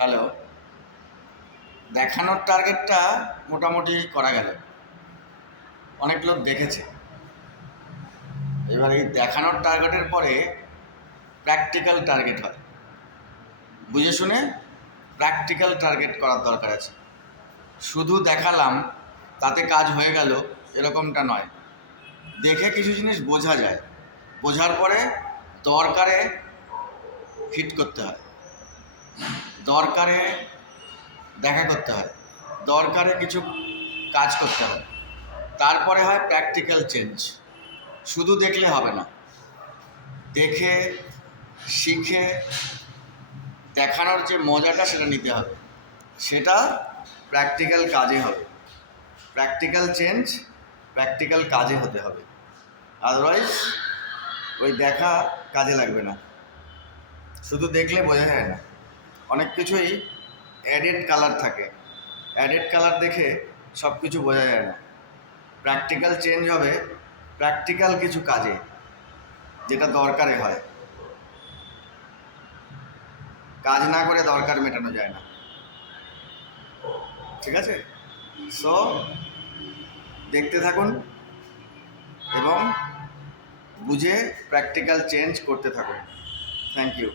Hello. দেখানোর টার্গেটটা মোটামুটি করা গেল, অনেক লোক দেখেছে। এবার এই দেখানোর টার্গেটের পরে প্র্যাকটিক্যাল টার্গেট হয়, বুঝে শুনে প্র্যাকটিক্যাল টার্গেট করার দরকার আছে। শুধু দেখালাম তাতে কাজ হয়ে গেল এরকমটা নয়। দেখে কিছু জিনিস বোঝা যায়, বোঝার পরে দরকারে হিট করতে হয়, দরকারে দেখা করতে হয়, দরকারে কিছু কাজ করতে হয়, তারপরে হয় প্র্যাকটিক্যাল চেঞ্জ। শুধু দেখলে হবে না, দেখে শিখে দেখানোর যে মজাটা সেটা নিতে হবে, সেটা প্র্যাকটিক্যাল কাজে হবে। প্র্যাকটিক্যাল চেঞ্জ প্র্যাকটিক্যাল কাজে হতে হবে, আদারওয়াইজ ওই দেখা কাজে লাগবে না। শুধু দেখলে বোঝা যায় না, অনেক কিছুই অ্যাডেড কালার থাকে, অ্যাডেড কালার দেখে সব কিছু বোঝা যায় না। প্র্যাকটিক্যাল চেঞ্জ হবে প্র্যাকটিক্যাল কিছু কাজে, যেটা দরকারে হয়। কাজ না করে দরকার মেটানো যায় না, ঠিক আছে? সো দেখতে থাকুন এবং বুঝে প্র্যাকটিক্যাল চেঞ্জ করতে থাকুন। Thank you.